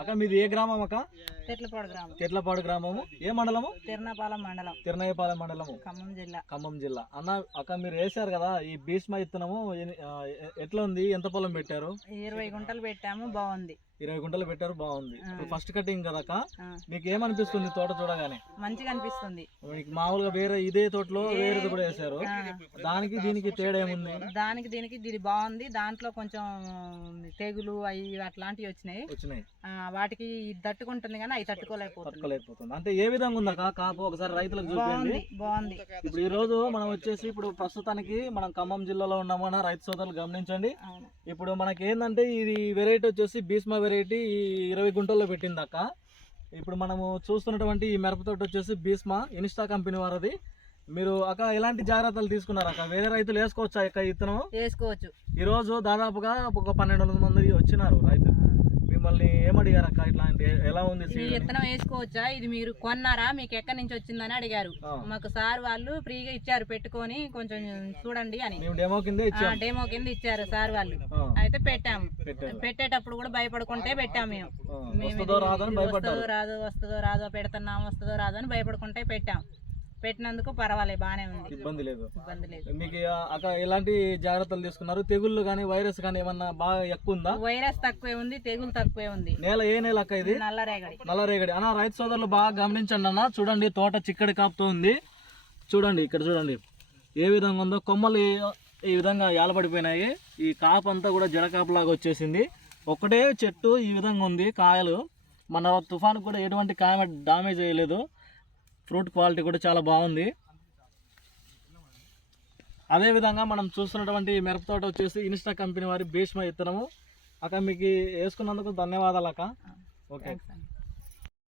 అక్క మీది ఏ గ్రామం అక్క? తెట్లపాడు గ్రామం. తెట్లపాడు గ్రామము. ఏ మండలము? తిరునాపాలెం మండలం, తిరునయ్యపాలెం మండలము, ఖమ్మం జిల్లా. జిల్లా. అన్న అక్క మీరు వేశారు కదా ఈ భీష్మ ఇత్తనము ఎట్లా ఉంది? ఎంత పొలం పెట్టారు? 20 గుంటలు పెట్టాము, బాగుంది. 20 గుంటలు పెట్టారు, బాగుంది. ఇప్పుడు ఫస్ట్ కటింగ్ కదా అక్క, మీకు ఏమనిపిస్తుంది తోట చూడగానే? మంచిగా అనిపిస్తుంది. మీకు మామూలుగా వేరే ఇదే తోటలో వేరేది కూడా వేశారు, దానికి దీనికి తేడా ఏముంది? దానికి దీనికి ఇది బాగుంది. దాంట్లో కొంచెం తెగులు అవి అట్లాంటివి వచ్చినాయి. వాటికి ఇది తట్టుకుంటుంది కానీ అవి తట్టుకోలేకపోతుంది. అంటే ఏ విధంగా ఉందా కాపు ఒకసారి రైతులకు చూపించండి. బాగుంది. ఇప్పుడు ఈ రోజు మనం వచ్చేసి ఇప్పుడు ప్రస్తుతానికి మనం ఖమ్మం జిల్లాలో ఉన్నామన్న రైతు సోదరులు గమనించండి. ఇప్పుడు మనకి ఏంటంటే ఇది వెరైటీ వచ్చేసి భీష్మ వెరైటీ 20 గుంటల్లో పెట్టింది అక్క. ఇప్పుడు మనము చూస్తున్నటువంటి ఈ మిరపతోట వచ్చేసి భీష్మ ఇన్స్టా కంపెనీ వారది. మీరు అక్క ఎలాంటి జాగ్రత్తలు తీసుకున్నారు అక్క? వేరే రైతులు వేసుకోవచ్చా అక్క ఇత్తనం? వేసుకోవచ్చు. ఈ రోజు దాదాపుగా ఒక 1200 మంది వచ్చినారు రైతులు. మిమ్మల్ని ఏమడిగారు అక్క? ఇట్లాంటి ఎలా ఉంది ఈ విత్తనం వేసుకోవచ్చా, ఇది మీరు కొన్నారా, మీకు ఎక్కడి నుంచి వచ్చిందని అడిగారు. మాకు సార్ వాళ్ళు ఫ్రీగా ఇచ్చారు, పెట్టుకొని కొంచెం చూడండి అని. డెమో కింద ఇచ్చారు సార్ వాళ్ళు. అయితే పెట్టాము. పెట్టేటప్పుడు కూడా భయపడుకుంటే పెట్టాము. మేము వస్తుందో రాదో పెడుతున్నాము, వస్తుందో రాదో అని భయపడుకుంటే పెట్టాము. పెట్టినందుకు పర్వాలేదు, బానే ఉంది, ఇబ్బంది లేదు. మీకు అక్కడ ఎలాంటి జాగ్రత్తలు తీసుకున్నారు? తెగుళ్ళు కానీ వైరస్ కానీ ఏమన్నా బాగా ఎక్కువ ఉందా? వైరస్ తక్కువే ఉంది, తెగులు తక్కువే ఉంది. నేల ఏ నేల అక్క ఇది? నల్లరేగడి అన్న. రైతు సోదరులు బాగా గమనించండి అన్న. చూడండి తోట చిక్కడి కాపుతో ఉంది. చూడండి ఇక్కడ చూడండి ఏ విధంగా ఉందో. కొమ్మలు ఈ విధంగా ఏలబడిపోయినాయి. ఈ కాపు అంతా కూడా జడకాపులాగా వచ్చేసింది. ఒకటే చెట్టు ఈ విధంగా ఉంది. కాయలు మన తుఫాను కూడా ఎటువంటి కాయ డామేజ్ అయ్యలేదు. ఫ్రూట్ క్వాలిటీ కూడా చాలా బాగుంది. అదేవిధంగా మనం చూస్తున్నటువంటి మిరపతోట వచ్చేసి ఇన్స్టా కంపెనీ వారి భీష్మ ఇత్తనము. అక్క మీకు వేసుకున్నందుకు ధన్యవాదాలు అక్క. ఓకే.